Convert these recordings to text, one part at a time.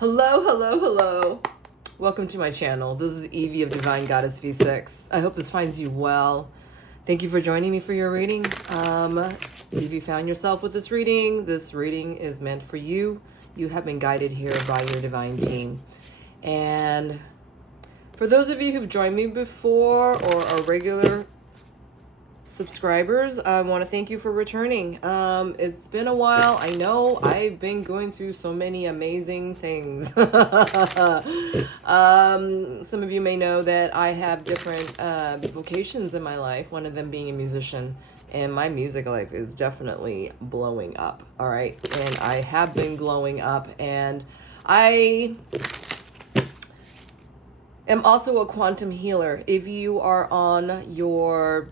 Hello, hello, hello. Welcome to my channel. This is Evie of Divine Goddess V6. I hope this finds you well. Thank you for joining me for your reading. If you found yourself with this reading is meant for you. You have been guided here by your divine team. And for those of you who've joined me before or are regular subscribers, I want to thank you for returning. It's been a while. I know I've been going through so many amazing things. Some of you may know that I have different vocations in my life, one of them being a musician, and my music life is definitely blowing up. All right. And I have been glowing up, and I am also a quantum healer. If you are on your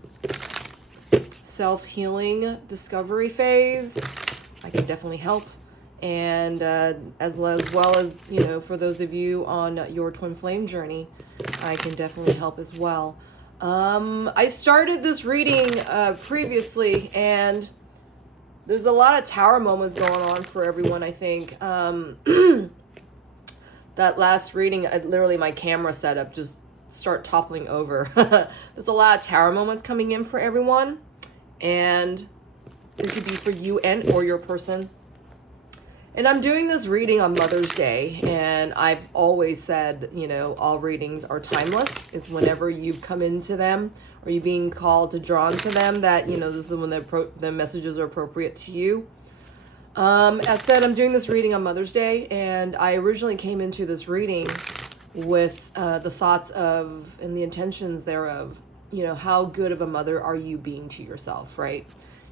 self-healing discovery phase, I can definitely help. And as well as, you know, for those of you on your twin flame journey, I can definitely help as well. I started this reading previously, and there's a lot of tower moments going on for everyone, I think. That last reading, literally my camera setup just start toppling over. There's a lot of tower moments coming in for everyone. And it could be for you and or your person. And I'm doing this reading on Mother's Day, and I've always said, you know, all readings are timeless. It's whenever you come into them or you being called to drawn to them that, you know, this is when the messages are appropriate to you. As said, I'm doing this reading on Mother's Day, and I originally came into this reading with the thoughts of and the intentions thereof. You know, how good of a mother are you being to yourself, right?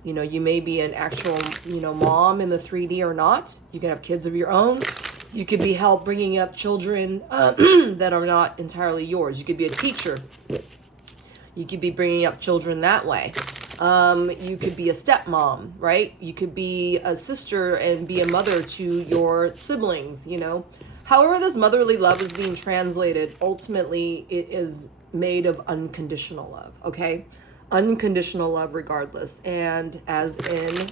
You know, you may be an actual, you know, mom in the 3D or not. You can have kids of your own. You could be help bringing up children that are not entirely yours. You could be a teacher. You could be bringing up children that way. You could be a stepmom, right? You could be a sister and be a mother to your siblings, you know. However this motherly love is being translated, ultimately it is made of unconditional love, okay? Unconditional love regardless. And as in,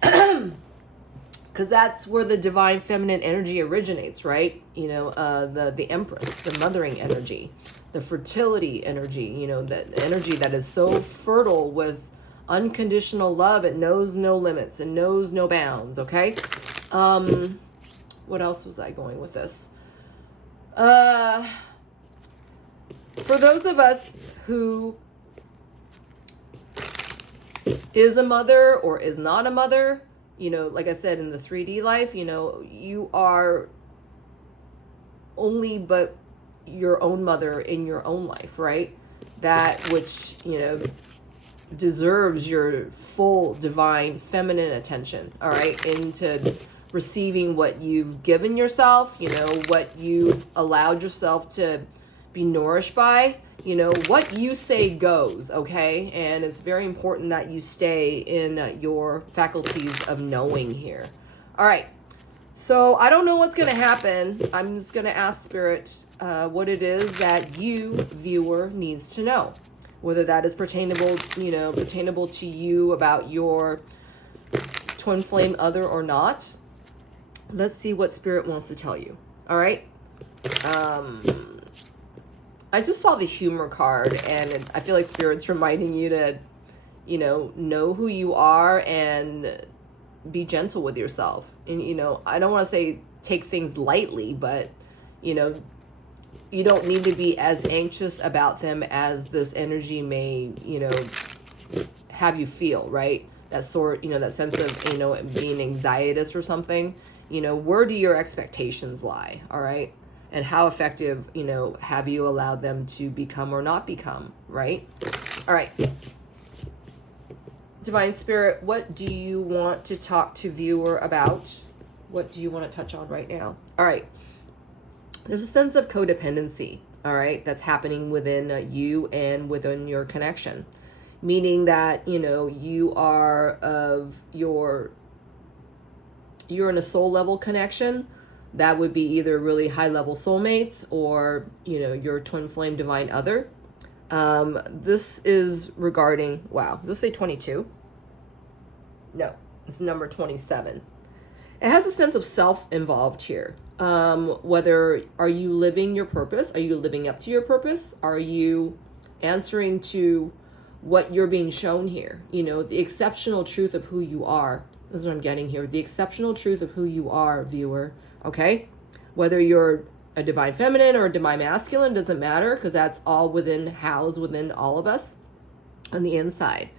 because that's where the divine feminine energy originates, right? You know, the empress, the mothering energy, the fertility energy, you know, that energy that is so fertile with unconditional love. It knows no limits and knows no bounds, okay? What else was I going with this? For those of us who is a mother or is not a mother, you know, like I said, in the 3D life, you know, you are only but your own mother in your own life, right? That which, you know, deserves your full divine feminine attention, all right? Into receiving what you've given yourself, you know, what you've allowed yourself to be nourished by. You know, what you say goes, okay? And it's very important that you stay in your faculties of knowing here. All right. So I don't know what's going to happen. I'm just going to ask Spirit what it is that you, viewer, needs to know. Whether that is pertainable to you about your twin flame other or not. Let's see what Spirit wants to tell you. All right. I just saw the humor card, and I feel like Spirit's reminding you to, you know who you are and be gentle with yourself. And, you know, I don't want to say take things lightly, but, you know, you don't need to be as anxious about them as this energy may, you know, have you feel, right? That sort, you know, that sense of, you know, being anxietous or something. You know, where do your expectations lie, all right? And how effective, you know, have you allowed them to become or not become, right? All right. Divine Spirit, what do you want to talk to viewer about? What do you want to touch on right now? All right. There's a sense of codependency, all right, that's happening within you and within your connection. Meaning that, you know, you're in a soul level connection. That would be either really high level soulmates or, you know, your twin flame divine other. This is regarding, wow, does this say 22? No, it's number 27. It has a sense of self involved here. Whether, are you living your purpose? Are you living up to your purpose? Are you answering to what you're being shown here? You know, the exceptional truth of who you are. This is what I'm getting here. The exceptional truth of who you are, viewer. Okay? Whether you're a divine feminine or a divine masculine, doesn't matter, because that's all housed within all of us on the inside.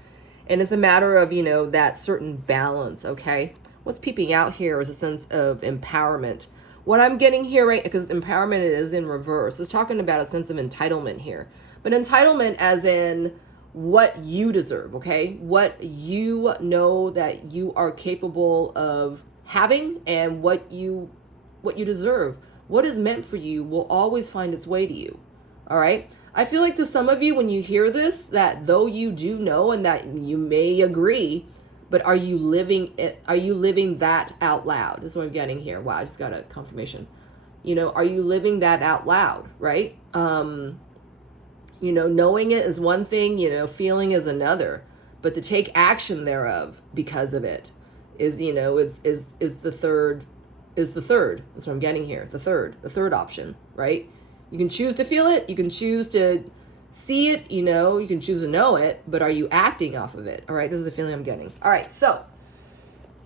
And it's a matter of, you know, that certain balance, okay? What's peeping out here is a sense of empowerment. What I'm getting here, right, because empowerment is in reverse. It's talking about a sense of entitlement here. But entitlement as in what you deserve, okay? What you know that you are capable of having, and what you deserve. What is meant for you will always find its way to you, all right? I feel like to some of you, when you hear this, that though you do know and that you may agree, but are you living it? Are you living that out loud? This is what I'm getting here. Wow, I just got a confirmation. You know, are you living that out loud, right? You know, knowing it is one thing, you know, feeling is another. But to take action thereof because of it is, you know, is the third, That's what I'm getting here. The third option, right? You can choose to feel it. You can choose to see it, you know, you can choose to know it, but are you acting off of it? All right, this is the feeling I'm getting. All right, so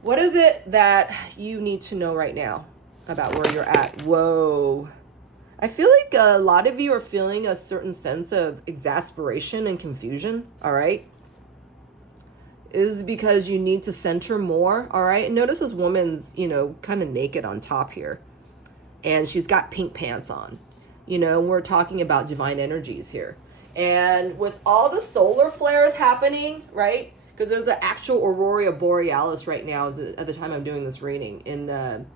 what is it that you need to know right now about where you're at? Whoa. I feel like a lot of you are feeling a certain sense of exasperation and confusion, all right? Is because you need to center more, all right? And notice this woman's, you know, kind of naked on top here. And she's got pink pants on. You know, we're talking about divine energies here. And with all the solar flares happening, right? Because there's an actual aurora borealis right now at the time I'm doing this reading.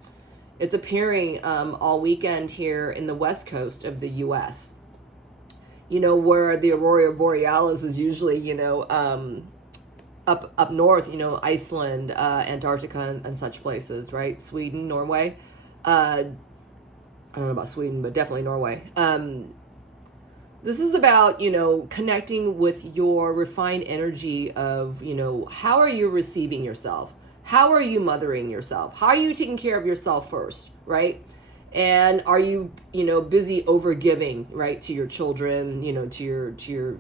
It's appearing all weekend here in the west coast of the U.S. You know, where the aurora borealis is usually, you know, up north, you know, Iceland, Antarctica, and such places, right? Sweden, Norway. I don't know about Sweden, but definitely Norway. This is about, you know, connecting with your refined energy of, you know, how are you receiving yourself? How are you mothering yourself? How are you taking care of yourself first, right? And are you, you know, busy over giving, right, to your children, you know, to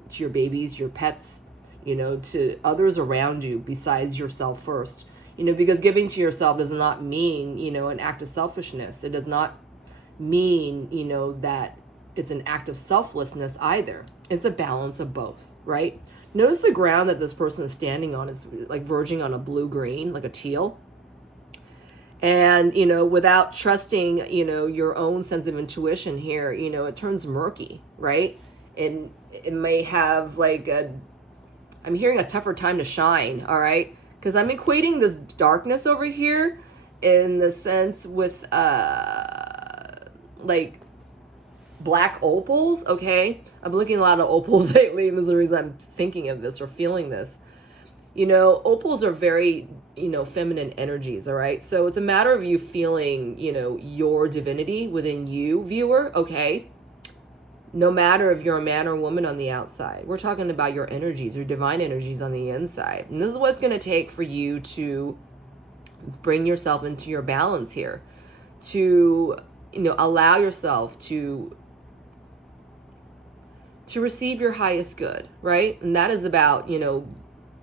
your babies, your pets, you know, to others around you besides yourself first? You know, because giving to yourself does not mean, you know, an act of selfishness. It does not mean, you know, that it's an act of selflessness either. It's a balance of both, right? Notice the ground that this person is standing on is like verging on a blue-green, like a teal. And, you know, without trusting, you know, your own sense of intuition here, you know, it turns murky, right? And it may have like I'm hearing a tougher time to shine, all right? Because I'm equating this darkness over here in the sense with like black opals, okay? I'm looking at a lot of opals lately, and this is the reason I'm thinking of this or feeling this. You know, opals are very, you know, feminine energies, all right? So it's a matter of you feeling, you know, your divinity within you, viewer, okay? No matter if you're a man or woman on the outside. We're talking about your energies, your divine energies on the inside. And this is what it's going to take for you to bring yourself into your balance here. To, you know, allow yourself to receive your highest good, right? And that is about, you know,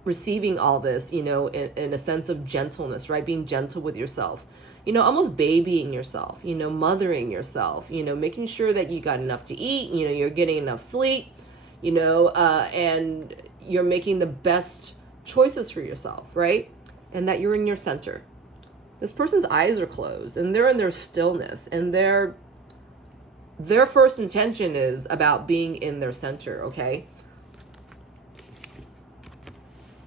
receiving all this, you know, in a sense of gentleness, right? Being gentle with yourself, you know, almost babying yourself, you know, mothering yourself, you know, making sure that you got enough to eat, you know, you're getting enough sleep, you know, and you're making the best choices for yourself, right? And that you're in your center. This person's eyes are closed and they're in their stillness, and their first intention is about being in their center, okay?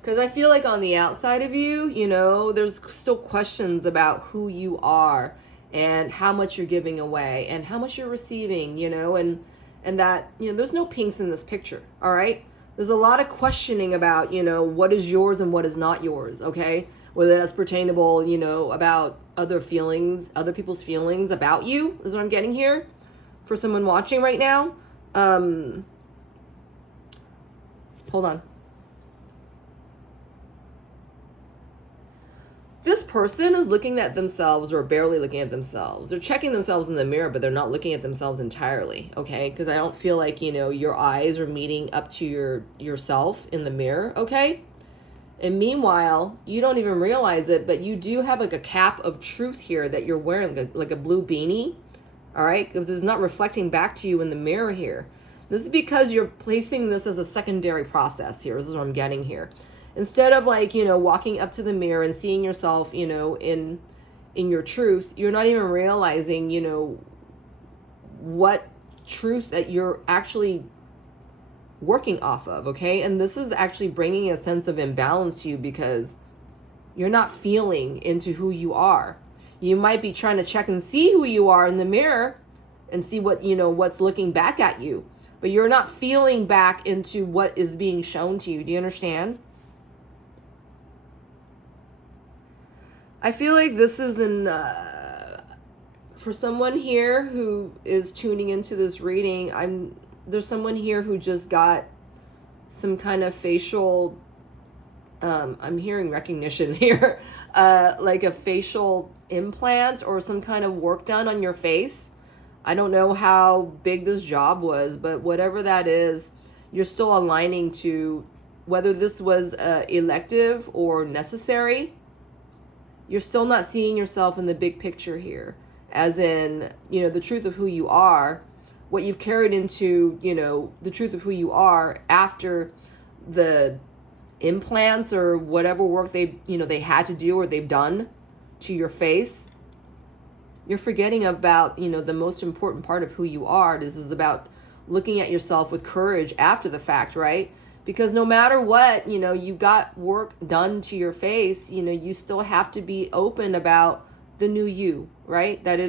Because I feel like on the outside of you, you know, there's still questions about who you are and how much you're giving away and how much you're receiving, you know, and that, you know, there's no pinks in this picture, all right? There's a lot of questioning about, you know, what is yours and what is not yours, okay? Whether that's pertainable, you know, about other feelings, other people's feelings about you, is what I'm getting here for someone watching right now. Hold on. This person is looking at themselves or barely looking at themselves. They're checking themselves in the mirror, but they're not looking at themselves entirely, okay? Because I don't feel like, your eyes are meeting up to yourself in the mirror, okay? And meanwhile, you don't even realize it, but you do have like a cap of truth here that you're wearing, like a blue beanie, all right? Because it's not reflecting back to you in the mirror here. This is because you're placing this as a secondary process here. This is what I'm getting here. Instead of like, walking up to the mirror and seeing yourself, in your truth, you're not even realizing, what truth that you're actually working off of, okay? And this is actually bringing a sense of imbalance to you because you're not feeling into who you are. You might be trying to check and see who you are in the mirror and see what, what's looking back at you, but you're not feeling back into what is being shown to you. Do you understand? I feel like this is for someone here who is tuning into this reading, there's someone here who just got some kind of facial, I'm hearing recognition here, like a facial implant or some kind of work done on your face. I don't know how big this job was, but whatever that is, you're still aligning to whether this was elective or necessary. You're still not seeing yourself in the big picture here, as in, the truth of who you are, what you've carried into, the truth of who you are after the implants or whatever work they had to do or they've done to your face. You're forgetting about, the most important part of who you are. This is about looking at yourself with courage after the fact, right? Because no matter what, you got work done to your face, you still have to be open about the new you, right? That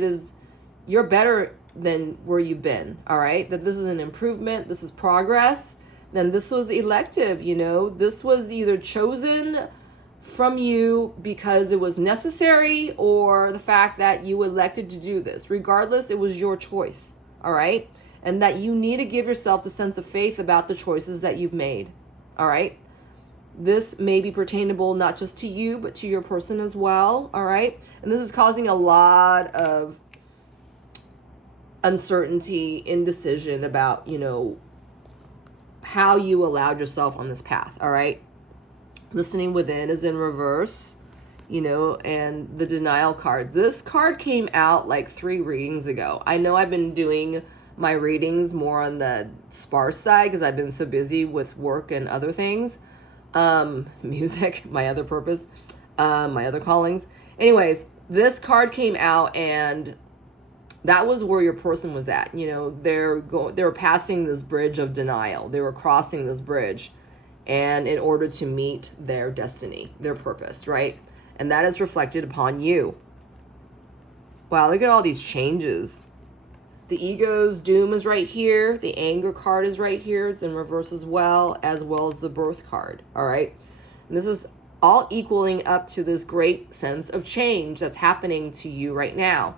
you're better than where you've been, all right? That this is an improvement, this is progress. Then this was elective, this was either chosen from you because it was necessary or the fact that you elected to do this. Regardless, it was your choice, all right? And that you need to give yourself the sense of faith about the choices that you've made, all right? This may be pertainable not just to you, but to your person as well, all right? And this is causing a lot of uncertainty, indecision about, how you allowed yourself on this path, all right? Listening within is in reverse, and the denial card. This card came out like 3 readings ago. I know I've been doing my readings more on the sparse side because I've been so busy with work and other things. Music, my other purpose, my other callings. Anyways, this card came out and that was where your person was at. They were passing this bridge of denial. They were crossing this bridge and in order to meet their destiny, their purpose, right? And that is reflected upon you. Wow, look at all these changes. The ego's doom is right here. The anger card is right here. It's in reverse as well as the birth card. All right. And this is all equaling up to this great sense of change that's happening to you right now.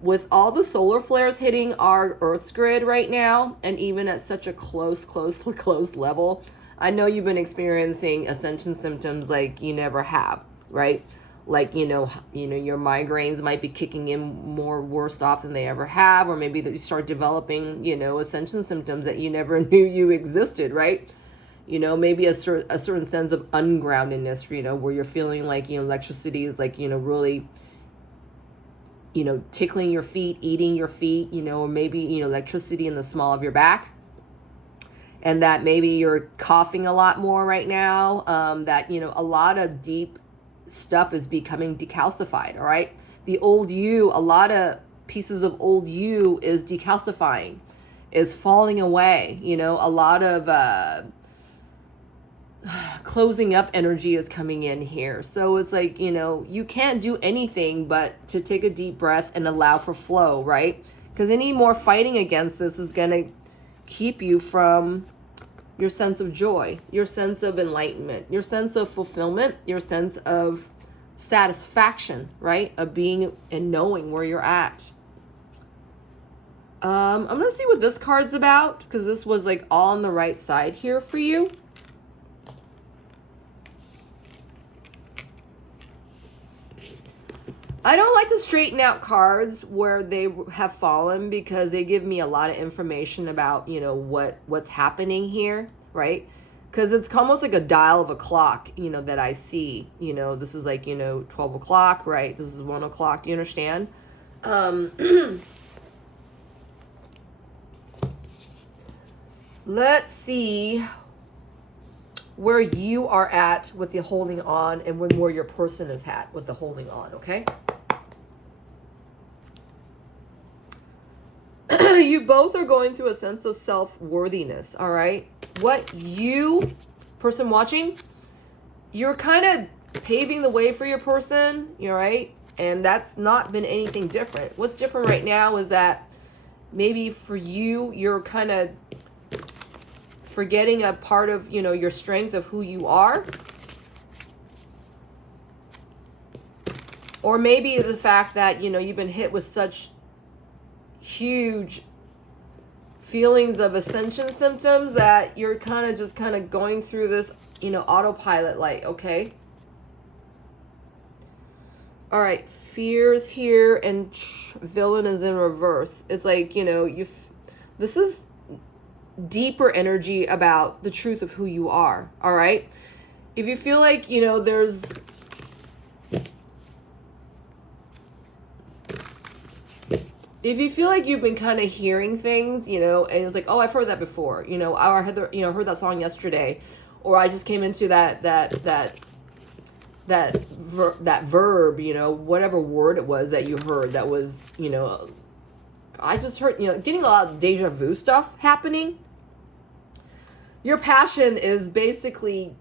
With all the solar flares hitting our Earth's grid right now, and even at such a close level, I know you've been experiencing ascension symptoms like you never have, right? Like, your migraines might be kicking in more worse off than they ever have, or maybe that you start developing, ascension symptoms that you never knew you existed, right? Maybe a certain sense of ungroundedness, where you're feeling like, electricity is like, really, tickling your feet, eating your feet, or maybe, electricity in the small of your back. And that maybe you're coughing a lot more right now, that, a lot of deep stuff is becoming decalcified, all right? The old you, a lot of pieces of old you is decalcifying, is falling away, a lot of closing up energy is coming in here. So it's like, you can't do anything but to take a deep breath and allow for flow, right? Because any more fighting against this is going to keep you from your sense of joy, your sense of enlightenment, your sense of fulfillment, your sense of satisfaction, right? Of being and knowing where you're at. I'm going to see what this card's about because this was like all on the right side here for you. I don't like to straighten out cards where they have fallen because they give me a lot of information about, what's happening here, right? Because it's almost like a dial of a clock, that I see. This is like, 12 o'clock, right? This is 1 o'clock. Do you understand? Let's see where you are at with the holding on and where your person is at with the holding on, okay? You both are going through a sense of self-worthiness, all right? What you, person watching, you're kind of paving the way for your person, all right? And that's not been anything different. What's different right now is that maybe for you, you're kind of forgetting a part of, your strength of who you are. Or maybe the fact that, you've been hit with such huge feelings of ascension symptoms that you're kind of going through this, autopilot, like, okay. All right, fears here and villain is in reverse. It's like, this is deeper energy about the truth of who you are, all right? If you feel like, there's... If you feel like you've been kind of hearing things, and it's like, oh, I've heard that before, or I heard that song yesterday, or I just came into that verb, whatever word it was that you heard that was, I just heard, getting a lot of deja vu stuff happening. Your passion is basically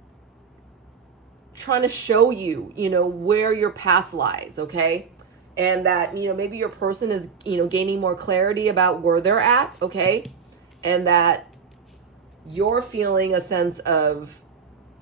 trying to show you, where your path lies, okay? And that, maybe your person is, gaining more clarity about where they're at, okay? And that you're feeling a sense of,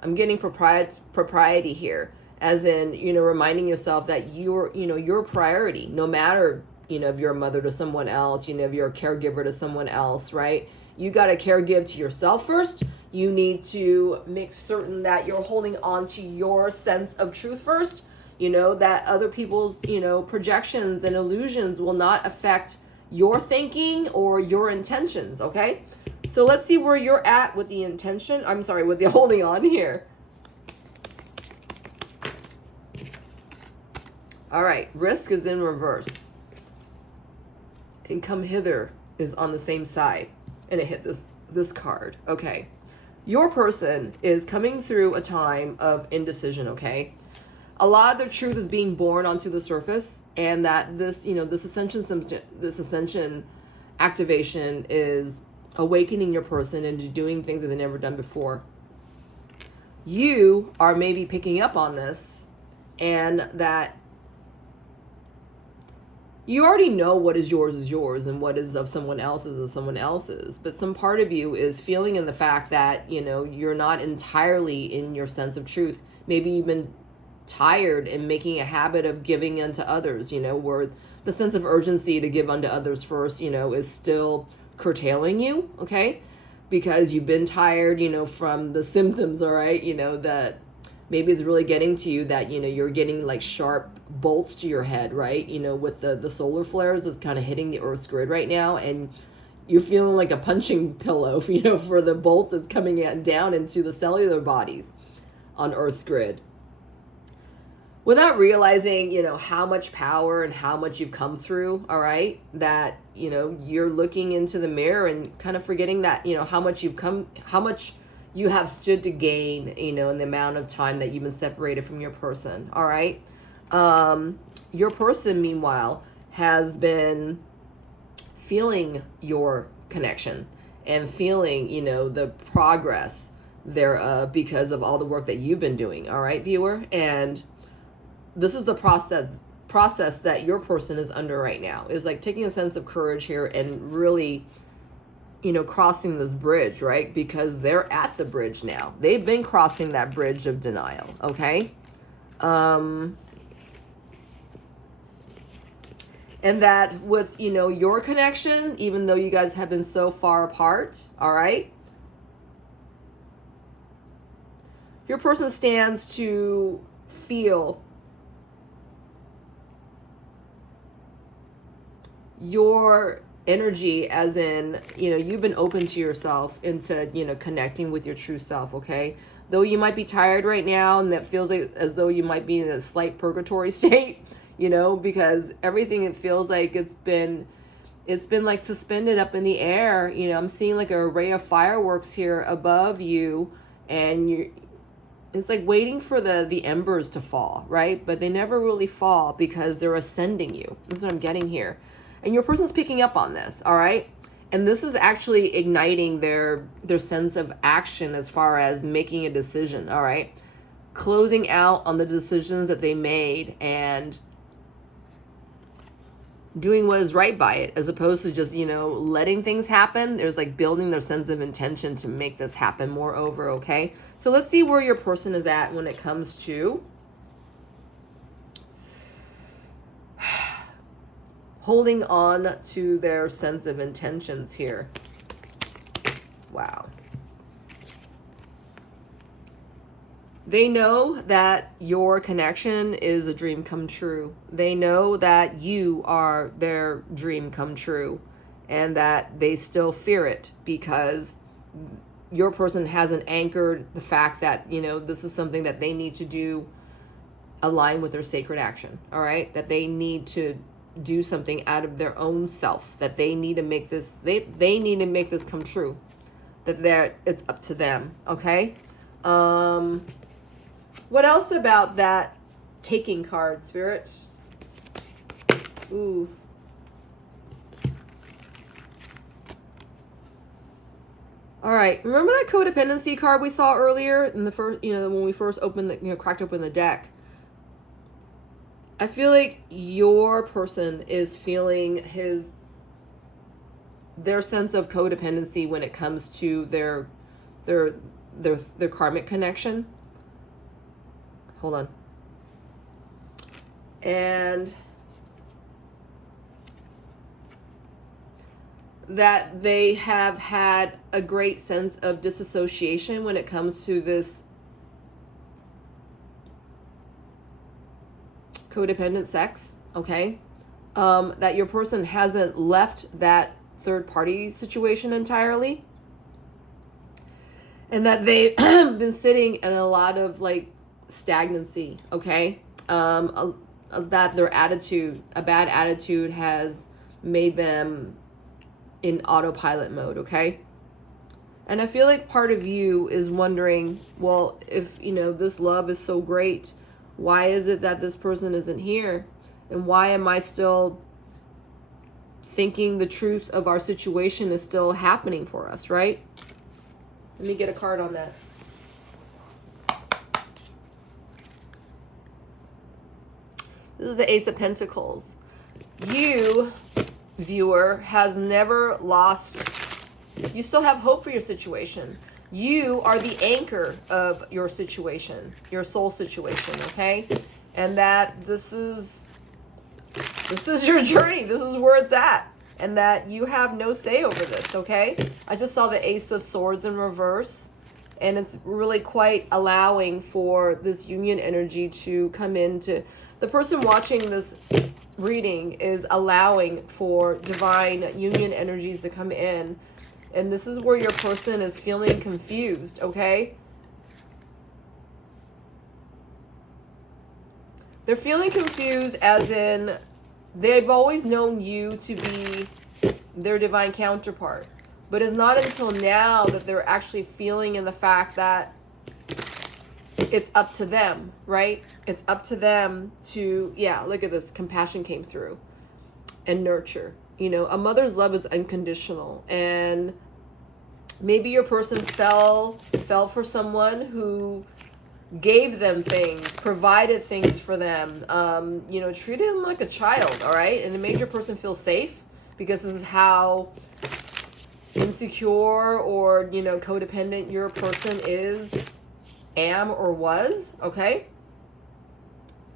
I'm getting propriety here, as in, reminding yourself that you're a priority, no matter, if you're a mother to someone else, if you're a caregiver to someone else, right? You got to caregive to yourself first. You need to make certain that you're holding on to your sense of truth first. That other people's, projections and illusions will not affect your thinking or your intentions, okay? So let's see where you're at with the intention. I'm sorry, with the holding on here. All right, risk is in reverse. And come hither is on the same side. And it hit this card, okay? Your person is coming through a time of indecision, okay? A lot of their truth is being born onto the surface, and that this ascension activation is awakening your person into doing things that they've never done before. You are maybe picking up on this, and that you already know what is yours, and what is of someone else's is someone else's. But some part of you is feeling in the fact that, you're not entirely in your sense of truth. Maybe you've been tired and making a habit of giving unto others, where the sense of urgency to give unto others first, is still curtailing you, okay? Because you've been tired, from the symptoms, all right? That maybe it's really getting to you that, you're getting like sharp bolts to your head, right? With the solar flares that's kind of hitting the Earth's grid right now, and you're feeling like a punching pillow, for the bolts that's coming down into the cellular bodies on Earth's grid. Without realizing, how much power and how much you've come through, all right? That, you're looking into the mirror and kind of forgetting that, how much you have stood to gain, in the amount of time that you've been separated from your person, all right? Your person, meanwhile, has been feeling your connection and feeling, the progress thereof because of all the work that you've been doing, all right, viewer? And this is the process that your person is under right now. Is like taking a sense of courage here and really, crossing this bridge, right? Because they're at the bridge now. They've been crossing that bridge of denial, okay? And that with, your connection, even though you guys have been so far apart, all right? Your person stands to feel your energy, as in, you've been open to yourself into, connecting with your true self, okay? Though you might be tired right now and that feels like as though you might be in a slight purgatory state, because everything, it feels like it's been like suspended up in the air. I'm seeing like an array of fireworks here above you, and it's like waiting for the embers to fall, right? But they never really fall because they're ascending you. This is what I'm getting here. And your person's picking up on this, all right? And this is actually igniting their sense of action as far as making a decision, all right? Closing out on the decisions that they made and doing what is right by it, as opposed to just, letting things happen. There's like building their sense of intention to make this happen moreover, okay? So let's see where your person is at when it comes to holding on to their sense of intentions here. Wow. They know that your connection is a dream come true. They know that you are their dream come true, and that they still fear it because your person hasn't anchored the fact that, this is something that they need to do, align with their sacred action, all right? That they need to do something out of their own self, that they need to make this, they need to make this come true, that it's up to them, okay? What else about that taking card, Spirit? Ooh. All right. Remember that codependency card we saw earlier in the first, when we first opened cracked open the deck? I feel like your person is feeling their sense of codependency when it comes to their karmic connection. Hold on. And that they have had a great sense of disassociation when it comes to this codependent sex, okay? That your person hasn't left that third party situation entirely. And that they've been sitting in a lot of like stagnancy, okay? That their attitude, a bad attitude, has made them in autopilot mode, okay? And I feel like part of you is wondering, well, if, this love is so great, why is it that this person isn't here? And why am I still thinking the truth of our situation is still happening for us, right? Let me get a card on that. This is the Ace of Pentacles. You, viewer, has never lost. You still have hope for your situation. You are the anchor of your situation, your soul situation, okay? And that this is your journey. This is where it's at. And that you have no say over this, okay? I just saw the Ace of Swords in reverse. And it's really quite allowing for this union energy to come into... The person watching this reading is allowing for divine union energies to come in. And this is where your person is feeling confused, okay? They're feeling confused as in they've always known you to be their divine counterpart. But it's not until now that they're actually feeling in the fact that it's up to them, right? It's up to them to, look at this. Compassion came through. And nurture. A mother's love is unconditional. And maybe your person fell for someone who gave them things, provided things for them, treated them like a child, all right? And it made your person feel safe because this is how insecure or, codependent your person am or was, okay?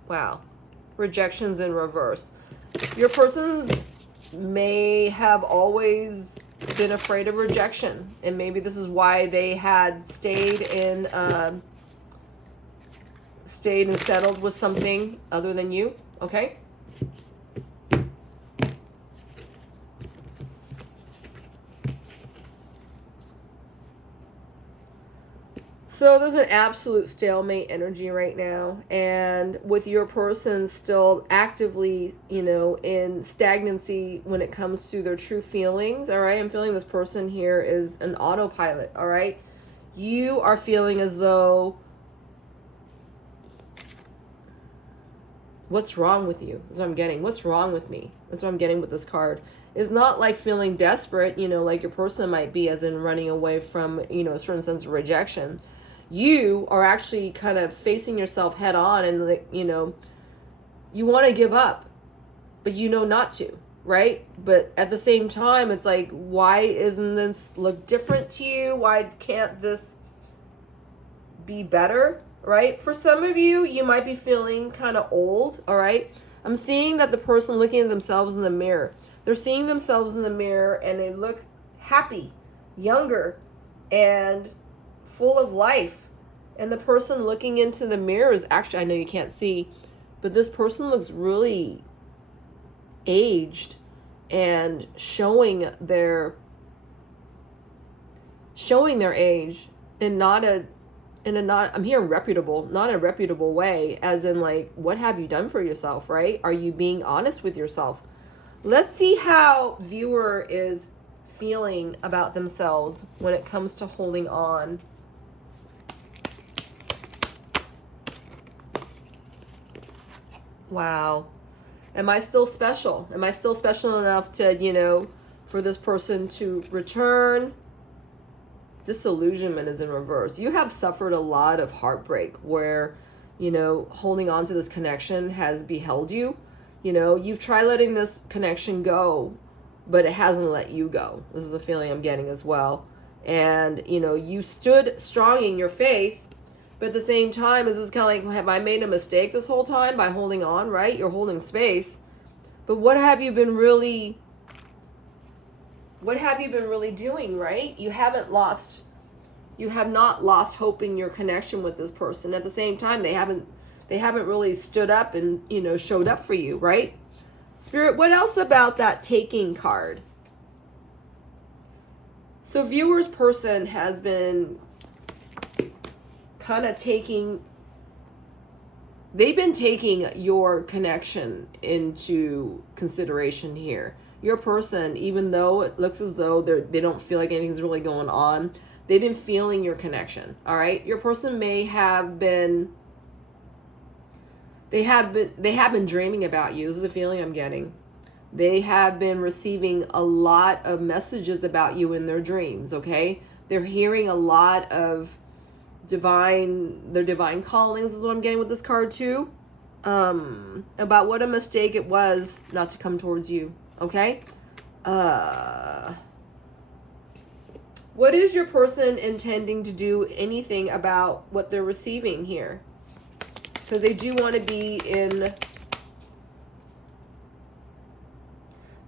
Wow. Rejections in reverse. Your person may have always been afraid of rejection, and maybe this is why they had stayed and settled with something other than you, okay? So there's an absolute stalemate energy right now, and with your person still actively, in stagnancy when it comes to their true feelings, all right? I'm feeling this person here is an autopilot, all right? You are feeling as though, what's wrong with you? That's what I'm getting. What's wrong with me? That's what I'm getting with this card. It's not like feeling desperate, like your person might be, as in running away from, a certain sense of rejection. You are actually kind of facing yourself head on, and you want to give up, but not to, right? But at the same time, it's like, why isn't this look different to you? Why can't this be better, right? For some of you, you might be feeling kind of old, all right? I'm seeing that the person looking at themselves in the mirror, they're seeing themselves in the mirror and they look happy, younger, and full of life. And the person looking into the mirror is actually, I know you can't see, but this person looks really aged and showing their age, and I'm hearing reputable, not a reputable way, as in like, what have you done for yourself, right? Are you being honest with yourself? Let's see how viewer is feeling about themselves when it comes to holding on. Wow. Am I still special? Am I still special enough to, for this person to return? Disillusionment is in reverse. You have suffered a lot of heartbreak where, holding on to this connection has beheld you. You've tried letting this connection go, but it hasn't let you go. This is the feeling I'm getting as well. And, you stood strong in your faith, but at the same time, is this kind of like, have I made a mistake this whole time by holding on, right? You're holding space. But what have you been really doing, right? You have not lost hope in your connection with this person. At the same time, they haven't really stood up and, showed up for you, right? Spirit, what else about that taking card? So viewer's person has been kind of they've been taking your connection into consideration here. Your person, even though it looks as though they don't feel like anything's really going on, they've been feeling your connection, all right? Your person may have been, they have been dreaming about you. This is a feeling I'm getting. They have been receiving a lot of messages about you in their dreams, okay? They're hearing a lot of their divine callings is what I'm getting with this card too. About what a mistake it was not to come towards you, okay? What is your person intending to do anything about what they're receiving here? Because they do want to be in...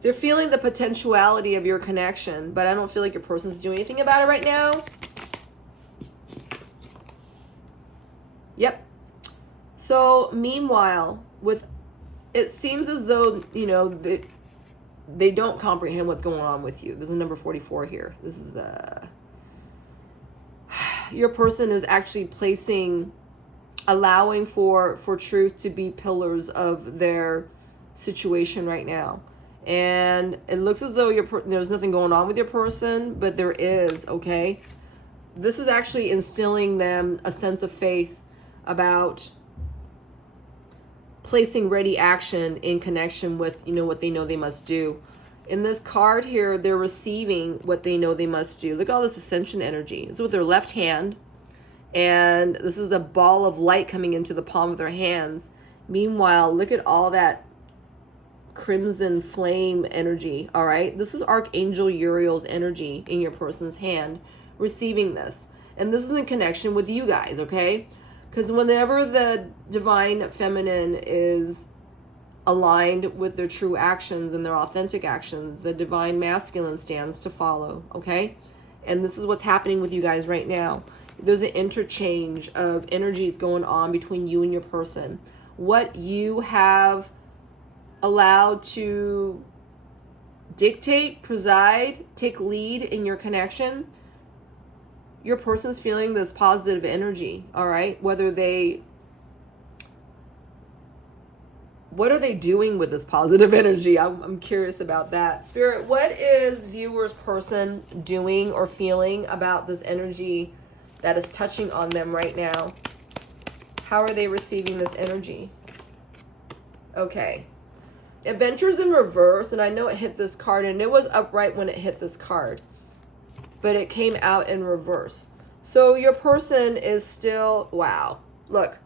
They're feeling the potentiality of your connection, but I don't feel like your person's doing anything about it right now. Yep. So, meanwhile, it seems as though, they don't comprehend what's going on with you. This is number 44 here. This is your person is actually allowing for truth to be pillars of their situation right now. And it looks as though there's nothing going on with your person, but there is, okay? This is actually instilling them a sense of faith about placing ready action in connection with, what they know they must do. In this card here, they're receiving what they know they must do. Look at all this ascension energy. This is with their left hand. And this is a ball of light coming into the palm of their hands. Meanwhile, look at all that crimson flame energy, all right? This is Archangel Uriel's energy in your person's hand, receiving this. And this is in connection with you guys, okay? Because whenever the divine feminine is aligned with their true actions and their authentic actions, the divine masculine stands to follow, okay? And this is what's happening with you guys right now. There's an interchange of energies going on between you and your person. What you have allowed to dictate, preside, take lead in your connection your person's feeling this positive energy, all right? What are they doing with this positive energy? I'm curious about that. Spirit, what is viewer's person doing or feeling about this energy that is touching on them right now? How are they receiving this energy? Okay. Adventures in reverse, and I know it hit this card, and it was upright when it hit this card, but it came out in reverse. So your person is still, wow, look,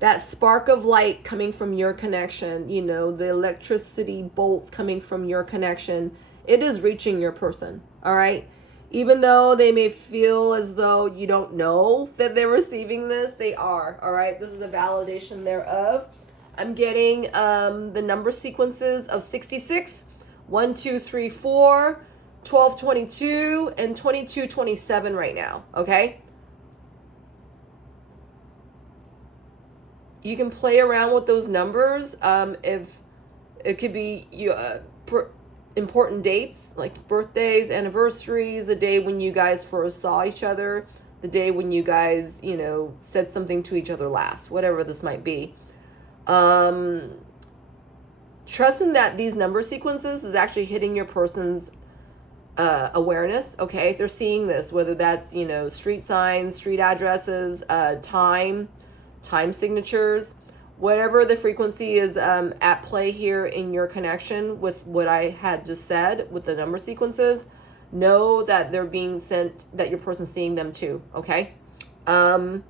that spark of light coming from your connection, you know, the electricity bolts coming from your connection, it is reaching your person, all right? Even though they may feel as though you don't know that they're receiving this, they are, all right? This is a validation thereof. I'm getting the number sequences of 66, 1, 2, 3, 4, 12, 22, and 22, 27 right now, okay? You can play around with those numbers. If it could be important dates like birthdays, anniversaries, the day when you guys first saw each other, the day when you guys, you know, said something to each other last, whatever this might be. Trusting that these number sequences is actually hitting your person's awareness, okay? If they're seeing this, whether that's, you know, street signs, street addresses, time signatures, whatever the frequency is at play here in your connection with what I had just said with the number sequences, know that they're being sent, that your person's seeing them too, okay? And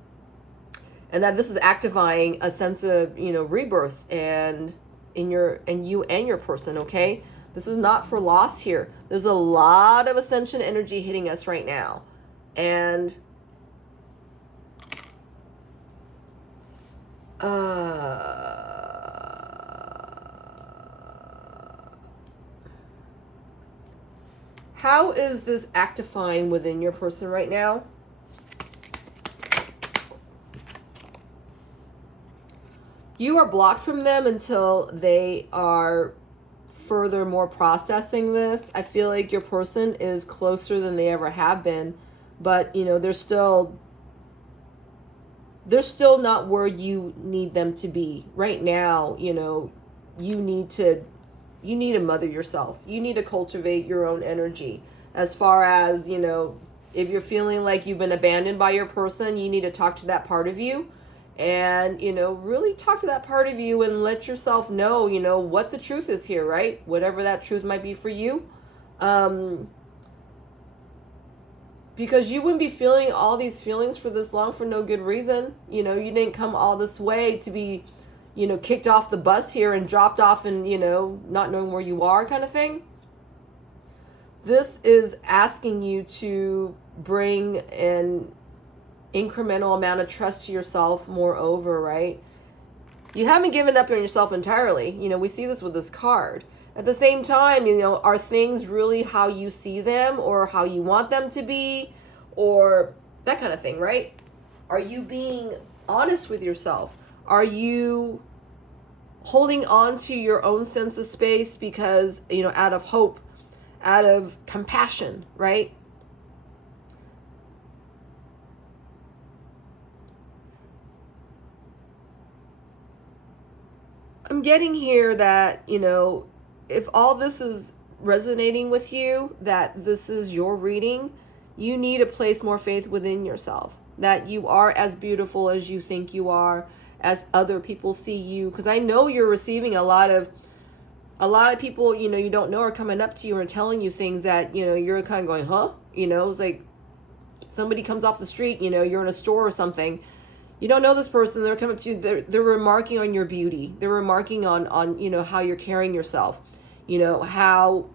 that this is activating a sense of, you know, rebirth and you and your person, okay? This is not for loss here. There's a lot of ascension energy hitting us right now. And how is this actifying within your person right now? You are blocked from them until they are furthermore processing this. I feel like your person is closer than they ever have been, but you know, they're still not where you need them to be right now. You know, you need to mother yourself. You need to cultivate your own energy. As far as, you know, if you're feeling like you've been abandoned by your person, you need to talk to that part of you. And, you know, really talk to that part of you and let yourself know, you know, what the truth is here, right? Whatever that truth might be for you. Because you wouldn't be feeling all these feelings for this long for no good reason. You know, you didn't come all this way to be, you know, kicked off the bus here and dropped off and, you know, not knowing where you are kind of thing. This is asking you to bring an incremental amount of trust to yourself, moreover, right? You haven't given up on yourself entirely. You know, we see this with this card. At the same time, you know, are things really how you see them or how you want them to be or that kind of thing, right? Are you being honest with yourself? Are you holding on to your own sense of space because, you know, out of hope, out of compassion, right? I'm getting here that, you know, if all this is resonating with you, that this is your reading, you need to place more faith within yourself, that you are as beautiful as you think you are, as other people see you. Because I know you're receiving a lot of people, you know, you don't know are coming up to you and telling you things that, you know, you're kind of going, huh? You know, it's like somebody comes off the street, you know, you're in a store or something. You don't know this person. They're coming to you. They're remarking on your beauty. They're remarking on, you know, how you're carrying yourself, you know,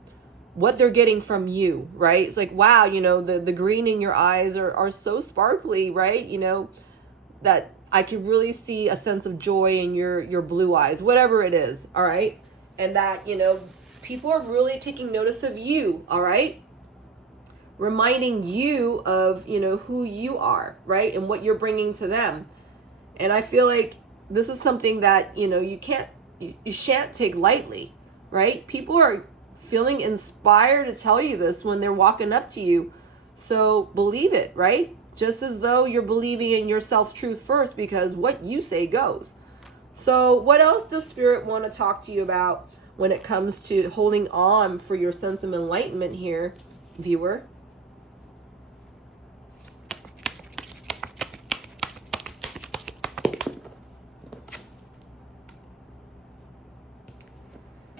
what they're getting from you, right? It's like, wow, you know, the green in your eyes are so sparkly, right? You know, that I can really see a sense of joy in your blue eyes, whatever it is. All right. And that, you know, people are really taking notice of you. All right. Reminding you of, you know, who you are, right? And what you're bringing to them. And I feel like this is something that, you know, you shan't take lightly, right? People are feeling inspired to tell you this when they're walking up to you. So believe it, right? Just as though you're believing in your self-truth first, because what you say goes. So what else does Spirit want to talk to you about when it comes to holding on for your sense of enlightenment here, viewer?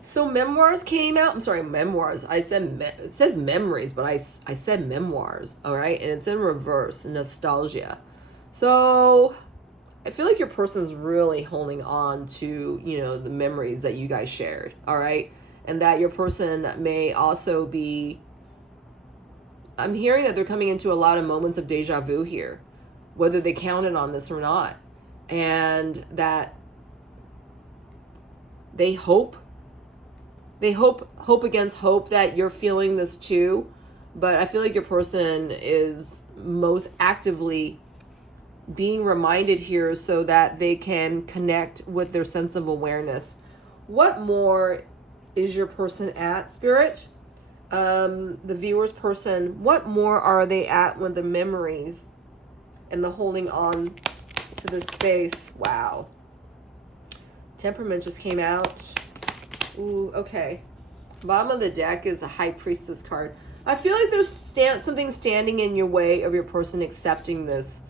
So memoirs came out. I'm sorry, memoirs. I said it says memories, but I said memoirs. All right, and it's in reverse, nostalgia. So I feel like your person's really holding on to, you know, the memories that you guys shared. All right, and that your person may also be. I'm hearing that they're coming into a lot of moments of deja vu here, whether they counted on this or not, and that they hope against hope that you're feeling this too. But I feel like your person is most actively being reminded here so that they can connect with their sense of awareness. What more is your person at, Spirit? The viewer's person, what more are they at with the memories and the holding on to the space? Wow. Temperament just came out. Ooh, okay. Bottom of the deck is a High Priestess card. I feel like there's something standing in your way of your person accepting this,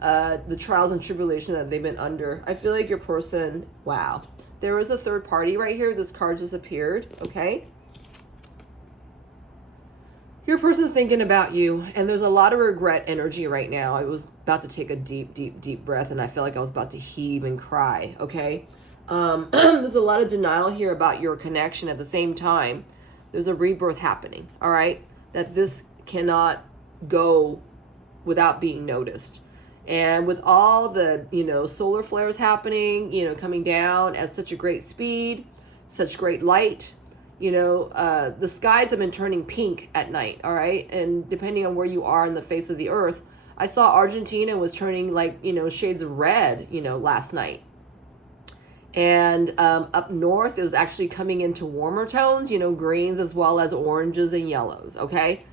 the trials and tribulation that they've been under. I feel like your person, wow. There is a third party right here. This card just appeared, okay? Your person's thinking about you, and there's a lot of regret energy right now. I was about to take a deep, deep, deep breath, and I felt like I was about to heave and cry, okay? There's a lot of denial here about your connection. At the same time, there's a rebirth happening, all right? That this cannot go without being noticed. And with all the, you know, solar flares happening, you know, coming down at such a great speed, such great light, you know, the skies have been turning pink at night, all right? And depending on where you are in the face of the earth, I saw Argentina was turning like, you know, shades of red, you know, last night. And up north is actually coming into warmer tones, you know, greens as well as oranges and yellows, okay?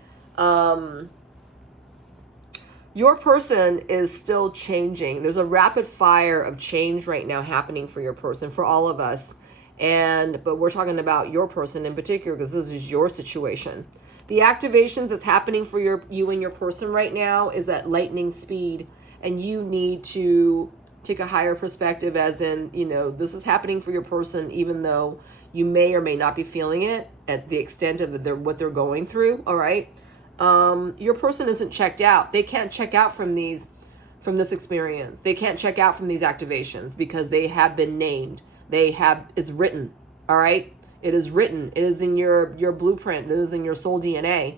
Your person is still changing. There's a rapid fire of change right now happening for your person, for all of us. But we're talking about your person in particular because this is your situation. The activations that's happening for you and your person right now is at lightning speed, and you need to take a higher perspective, as in, you know, this is happening for your person, even though you may or may not be feeling it at the extent of what they're going through. All right. Your person isn't checked out. They can't check out from this experience. They can't check out from these activations because they have been named. It's written. All right. It is written. It is in your blueprint. It is in your soul DNA.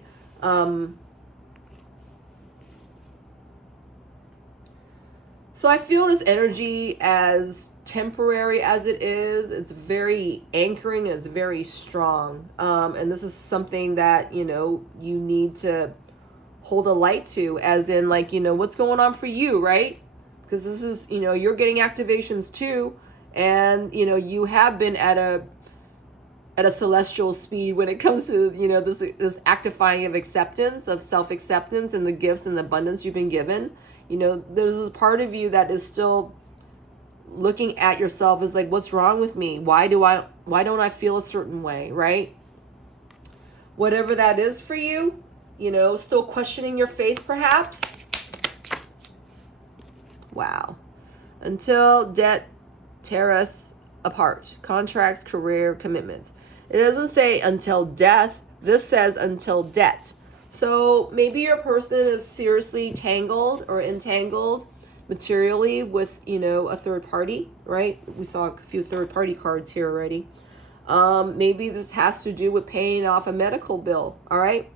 So I feel this energy, as temporary as it is, it's very anchoring, it's very strong. And this is something that, you know, you need to hold a light to, as in, like, you know, what's going on for you, right? Because this is, you know, you're getting activations too. And, you know, you have been at a celestial speed when it comes to, you know, this actifying of acceptance, of self-acceptance and the gifts and the abundance you've been given. You know, there's this part of you that is still looking at yourself as like, what's wrong with me? Why don't I feel a certain way, right? Whatever that is for you, you know, still questioning your faith perhaps. Wow. Until debt tear us apart. Contracts, career, commitments. It doesn't say until death. This says until debt. So maybe your person is seriously tangled or entangled materially with, you know, a third party, right? We saw a few third party cards here already. Maybe this has to do with paying off a medical bill, all right?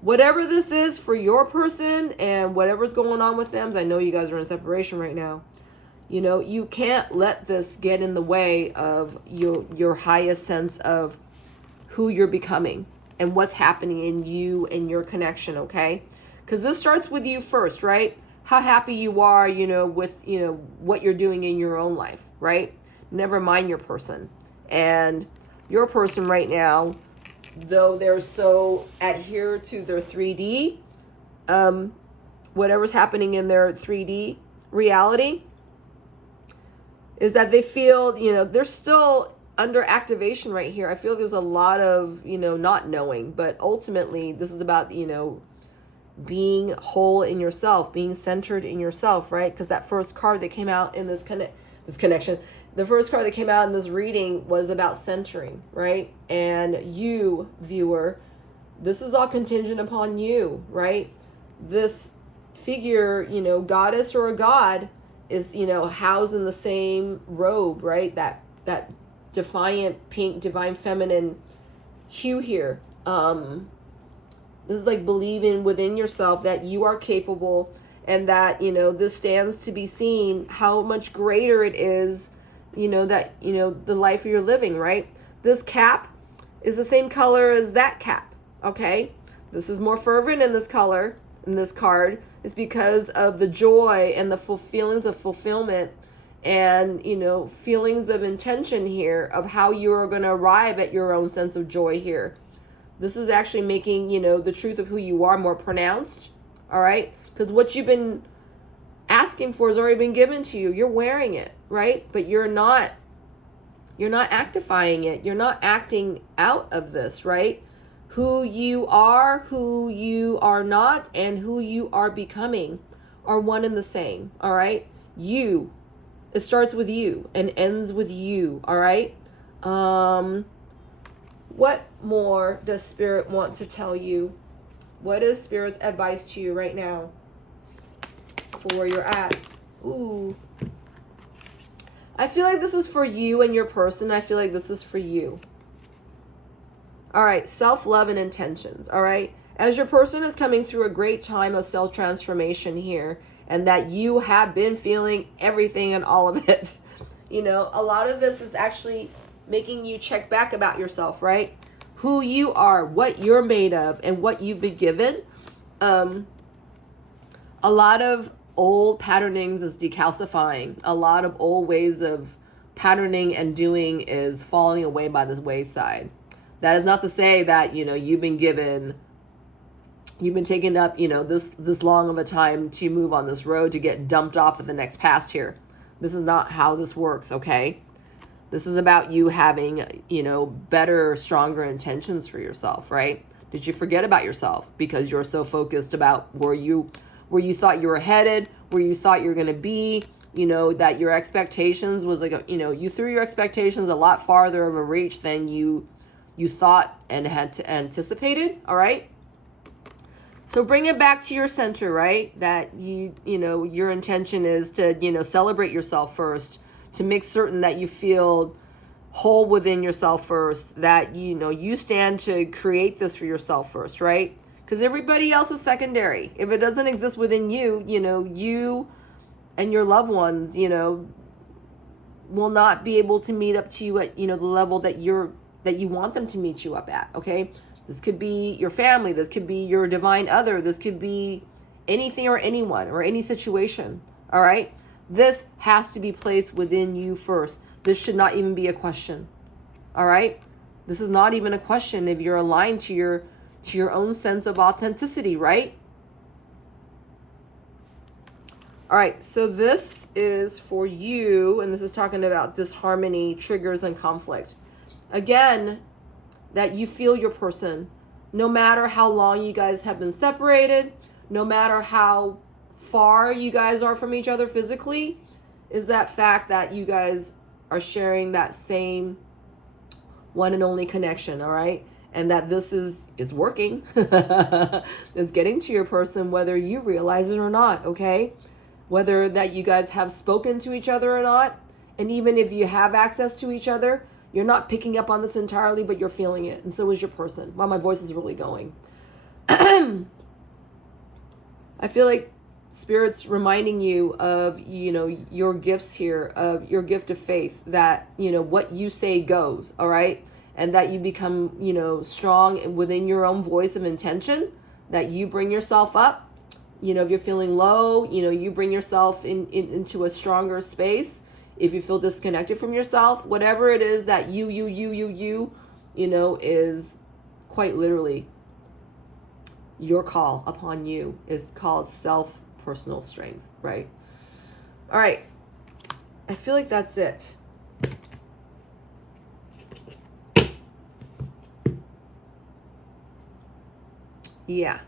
Whatever this is for your person and whatever's going on with them, I know you guys are in separation right now. You know, you can't let this get in the way of your highest sense of who you're becoming and what's happening in you and your connection, okay? Because this starts with you first, right? How happy you are, you know, with, you know, what you're doing in your own life, right? Never mind your person. And your person right now, though they're so adhered to their 3D, whatever's happening in their 3D reality, is that they feel, they're still under activation right here. I feel there's a lot of, not knowing, but ultimately this is about, being whole in yourself, being centered in yourself, right? Because that first card that came out in this connection, the first card that came out in this reading was about centering, right? And you, viewer, this is all contingent upon you, right? This figure, goddess or a god, is, housed in the same robe, right? That defiant pink, divine feminine hue here. This is like believing within yourself that you are capable, and that, this stands to be seen how much greater it is, that, the life you're living, right? This cap is the same color as that cap, okay? This is more fervent in this color, in this card. It's because of the joy and the feelings of fulfillment and, feelings of intention here of how you are going to arrive at your own sense of joy here. This is actually making, the truth of who you are more pronounced, all right? Because what you've been asking for has already been given to you. You're wearing it, right? But you're not actifying it. You're not acting out of this, right? Who you are not, and who you are becoming are one and the same, all right? You, it starts with you and ends with you, all right? What more does Spirit want to tell you? What is Spirit's advice to you right now for where you're at? Ooh. I feel like this is for you and your person. I feel like this is for you. All right, self-love and intentions, all right? As your person is coming through a great time of self-transformation here, and that you have been feeling everything and all of it, a lot of this is actually making you check back about yourself, right? Who you are, what you're made of, and what you've been given. A lot of old patternings is decalcifying. A lot of old ways of patterning and doing is falling away by the wayside. That is not to say that, you've been taking up, this long of a time to move on this road to get dumped off at the next past here. This is not how this works, okay? This is about you having, better, stronger intentions for yourself, right? Did you forget about yourself because you're so focused about where you thought you were headed, where you thought you were going to be, that your expectations was like, you threw your expectations a lot farther of a reach than you thought and had anticipated, all right? So bring it back to your center, right? That your intention is to, celebrate yourself first, to make certain that you feel whole within yourself first, that, you stand to create this for yourself first, right? Because everybody else is secondary. If it doesn't exist within you, you and your loved ones, will not be able to meet up to you at, the level that you want them to meet you up at, okay? This could be your family. This could be your divine other. This could be anything or anyone or any situation, all right? This has to be placed within you first. This should not even be a question, all right? This is not even a question if you're aligned to your own sense of authenticity, right? All right, so this is for you, and this is talking about disharmony, triggers, and conflict. Again, that you feel your person, no matter how long you guys have been separated, no matter how far you guys are from each other physically, is that fact that you guys are sharing that same one and only connection, all right? And that this is working. It's getting to your person whether you realize it or not, okay? Whether that you guys have spoken to each other or not, and even if you have access to each other, you're not picking up on this entirely, but you're feeling it, and so is your person. Wow, my voice is really going. I feel like Spirit's reminding you of, your gifts here, of your gift of faith, that, what you say goes, all right? And that you become, strong within your own voice of intention, that you bring yourself up. If you're feeling low, you bring yourself into a stronger space. If you feel disconnected from yourself, whatever it is that you is quite literally, your call upon you is called self-personal strength, right? All right. I feel like that's it. Yeah.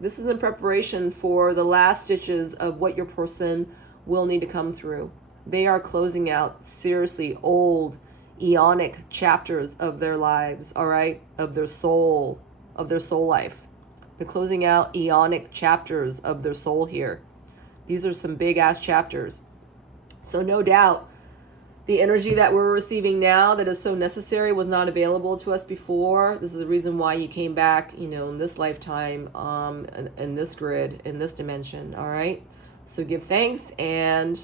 This is in preparation for the last stitches of what your person will need to come through. They are closing out seriously old, eonic chapters of their lives, all right? Of their soul life. They're closing out eonic chapters of their soul here. These are some big ass chapters. So no doubt, the energy that we're receiving now that is so necessary was not available to us before. This is the reason why you came back, in this lifetime, in this grid, in this dimension, all right? So give thanks and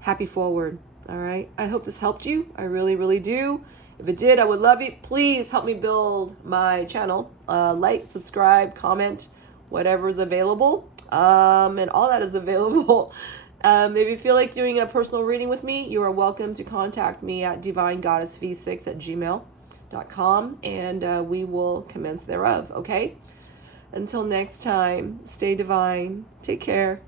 happy forward, all right? I hope this helped you. I really, really do. If it did, I would love it. Please help me build my channel. Like, subscribe, comment, whatever is available. And all that is available. If you feel like doing a personal reading with me, you are welcome to contact me at divinegoddessv6@gmail.com, and we will commence thereof, okay? Until next time, stay divine. Take care.